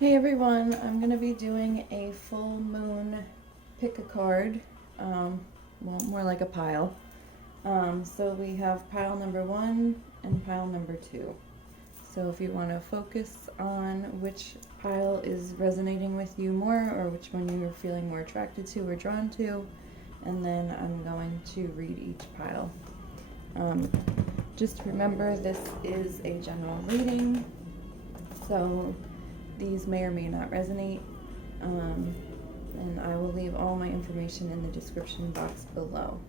Hey everyone, I'm going to be doing a full moon pick a card, well, more like a pile. So we have pile number 1 and pile number 2. So if you want to focus on which pile is resonating with you more or which one you're feeling more attracted to or drawn to, and then I'm going to read each pile. Just remember this is a general reading, so these may or may not resonate, and I will leave all my information in the description box below.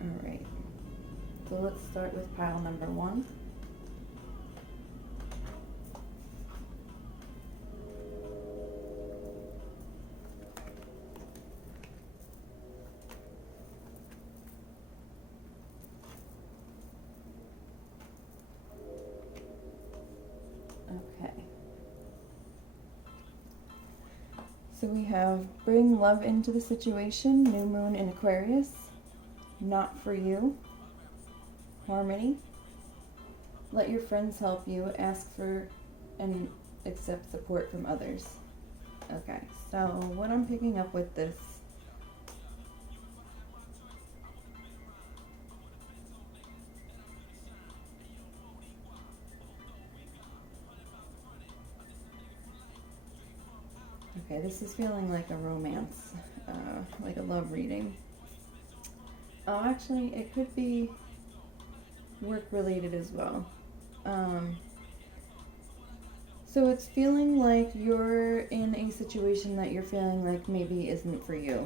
Alright, so let's start with pile number 1. Okay. So we have bring love into the situation, new moon in Aquarius, not for you, harmony, let your friends help you, ask for and accept support from others. Okay, so what I'm picking up with this, okay, this is feeling like a romance, like a love reading. Oh, actually, it could be work related as well. Um, so it's feeling like you're in a situation that you're feeling like maybe isn't for you,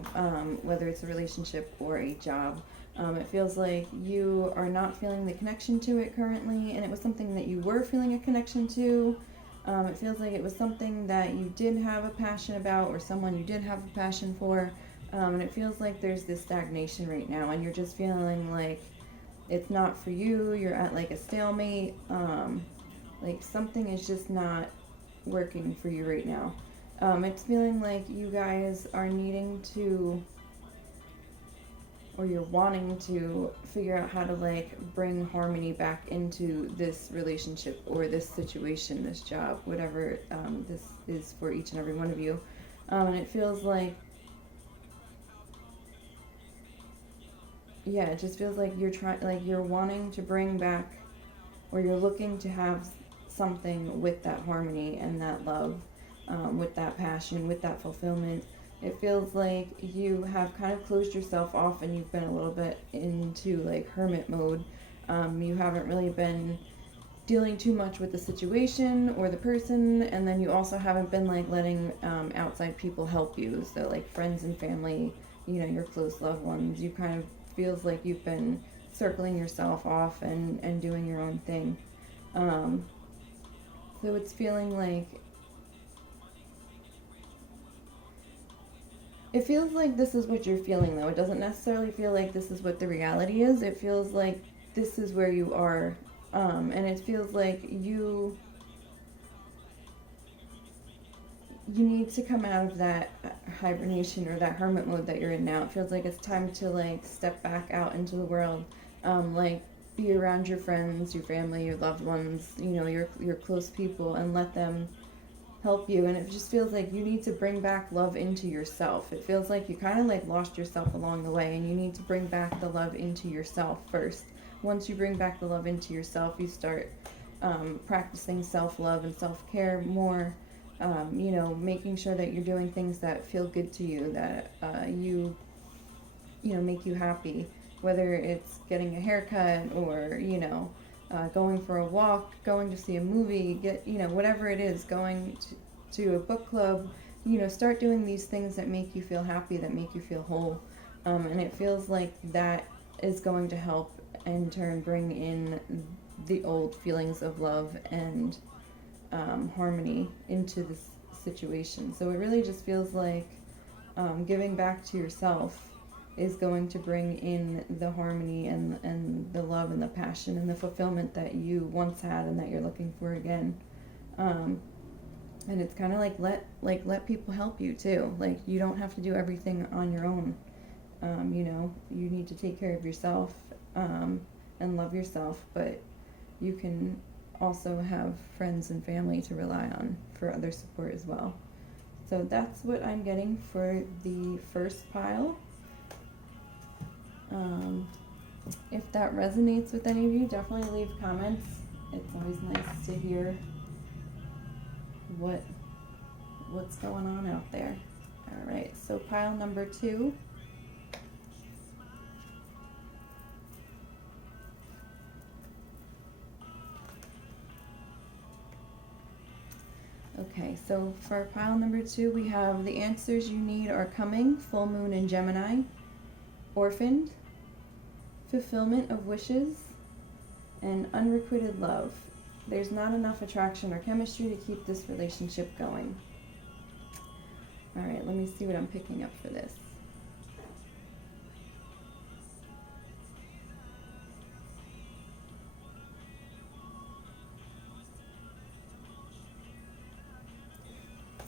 whether it's a relationship or a job. It feels like you are not feeling the connection to it currently, and it was something that you were feeling a connection to. It feels like it was something that you did have a passion about, or someone you did have a passion for, and it feels like there's this stagnation right now, and you're just feeling like it's not for you. You're at like a stalemate. Like something is just not working for you right now. It's feeling like you guys are needing to, or you're wanting to figure out how to like bring harmony back into this relationship or this situation, this job, whatever this is for each and every one of you. And it feels like, yeah, it just feels like you're trying, like you're wanting to bring back, or you're looking to have something with that harmony and that love, with that passion, with that fulfillment. It feels like you have kind of closed yourself off and you've been a little bit into like hermit mode. You haven't really been dealing too much with the situation or the person, and then you also haven't been like letting outside people help you. So like friends and family, you know, your close loved ones. You kind of feels like you've been circling yourself off and doing your own thing. Um, so it's feeling like, it feels like this is what you're feeling though. It doesn't necessarily feel like this is what the reality is. It feels like this is where you are. And it feels like you need to come out of that hibernation or that hermit mode that you're in now. It feels like it's time to like step back out into the world, like be around your friends, your family, your loved ones, you know, your close people, and let them help you. And it just feels like you need to bring back love into yourself. It feels like you kind of like lost yourself along the way, and you need to bring back the love into yourself first. Once you bring back the love into yourself, you start practicing self-love and self-care more. You know, making sure that you're doing things that feel good to you, that you know, make you happy, whether it's getting a haircut or, you know, going for a walk, going to see a movie, you know, whatever it is, going to a book club, you know, start doing these things that make you feel happy, that make you feel whole. And it feels like that is going to help in turn bring in the old feelings of love and harmony into this situation. So it really just feels like giving back to yourself is going to bring in the harmony and the love and the passion and the fulfillment that you once had and that you're looking for again. And it's kind of like let people help you too. Like you don't have to do everything on your own. You know, you need to take care of yourself and love yourself, but you can also have friends and family to rely on for other support as well. So that's what I'm getting for the first pile. If that resonates with any of you, definitely leave comments. It's always nice to hear what's going on out there. All right, so pile number 2. Okay, so for pile number 2, we have the answers you need are coming, full moon in Gemini, orphaned, fulfillment of wishes, and unrequited love. There's not enough attraction or chemistry to keep this relationship going. All right, let me see what I'm picking up for this.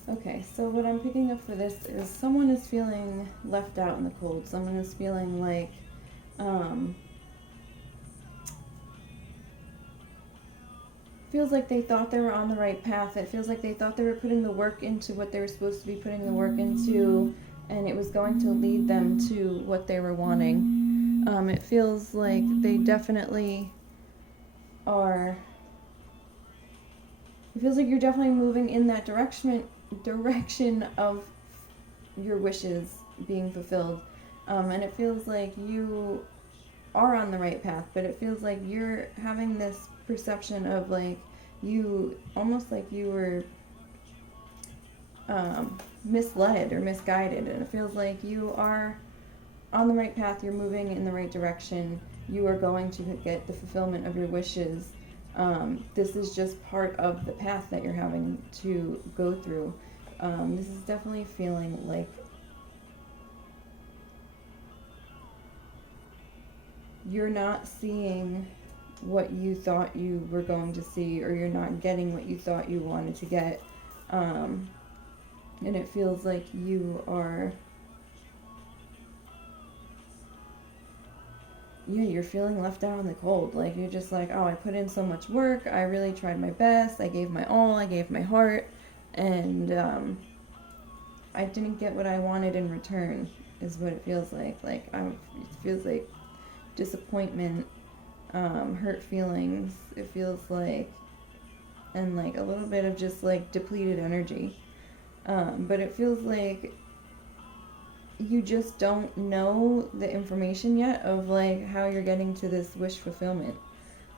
Okay, so what I'm picking up for this is someone is feeling left out in the cold. Someone is feeling like feels like they thought they were on the right path. It feels like they thought they were putting the work into what they were supposed to be putting the work into, and it was going to lead them to what they were wanting. It feels like they definitely are. It feels like you're definitely moving in that direction of your wishes being fulfilled. And it feels like you are on the right path, but it feels like you're having this perception of like you almost like you were misled or misguided, and it feels like you are on the right path, you're moving in the right direction, you are going to get the fulfillment of your wishes. This is just part of the path that you're having to go through. This is definitely feeling like you're not seeing what you thought you were going to see, or you're not getting what you thought you wanted to get. And it feels like you are, you're feeling left out in the cold. Like you're just like, oh, I put in so much work, I really tried my best, I gave my all, I gave my heart, and I didn't get what I wanted in return, is what it feels like. Like it feels like disappointment, hurt feelings, it feels like, and like a little bit of just like depleted energy. But it feels like you just don't know the information yet of like how you're getting to this wish fulfillment.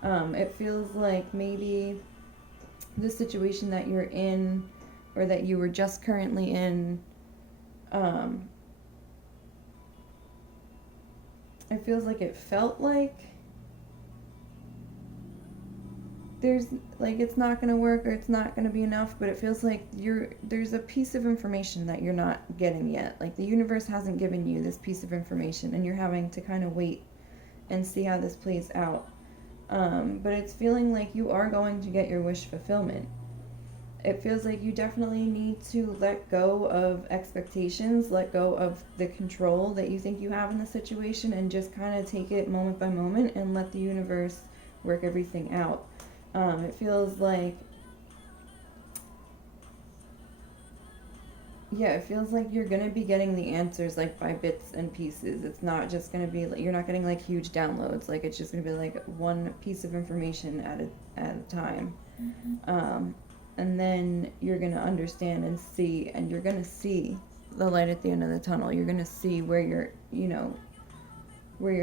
It feels like maybe the situation that you're in, or that you were just currently in, it feels like it felt like there's like it's not going to work, or it's not going to be enough, but it feels like there's a piece of information that you're not getting yet. Like the universe hasn't given you this piece of information, and you're having to kind of wait and see how this plays out. But it's feeling like you are going to get your wish fulfillment. It feels like you definitely need to let go of expectations, let go of the control that you think you have in the situation, and just kind of take it moment by moment and let the universe work everything out. It feels like, it feels like you're going to be getting the answers like by bits and pieces. It's not just going to be like, you're not getting like huge downloads. Like it's just going to be like one piece of information at a time. Mm-hmm. And then you're going to understand and see, and you're going to see the light at the end of the tunnel. You're going to see where you're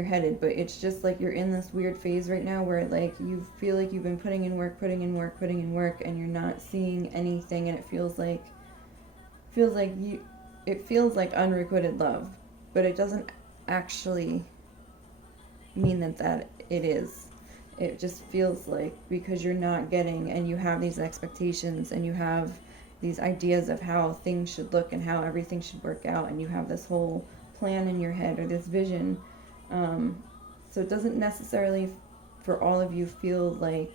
headed. But it's just like you're in this weird phase right now where like you feel like you've been putting in work, and you're not seeing anything, and it feels like unrequited love, but it doesn't actually mean that it is. It just feels like, because you're not getting, and you have these expectations, and you have these ideas of how things should look and how everything should work out, and you have this whole plan in your head, or this vision. So it doesn't necessarily, for all of you, feel like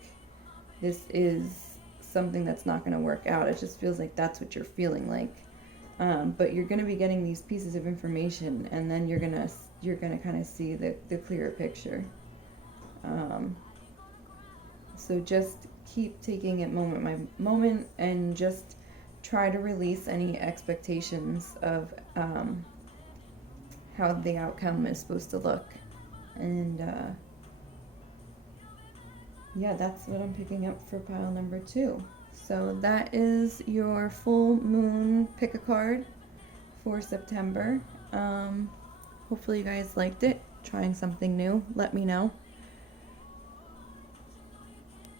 this is something that's not going to work out. It just feels like that's what you're feeling like. But you're going to be getting these pieces of information, and then you're gonna kind of see the clearer picture. So just keep taking it moment by moment and just try to release any expectations of how the outcome is supposed to look. And yeah, that's what I'm picking up for pile number 2. So that is your full moon pick a card for September. Hopefully you guys liked it, trying something new. Let me know.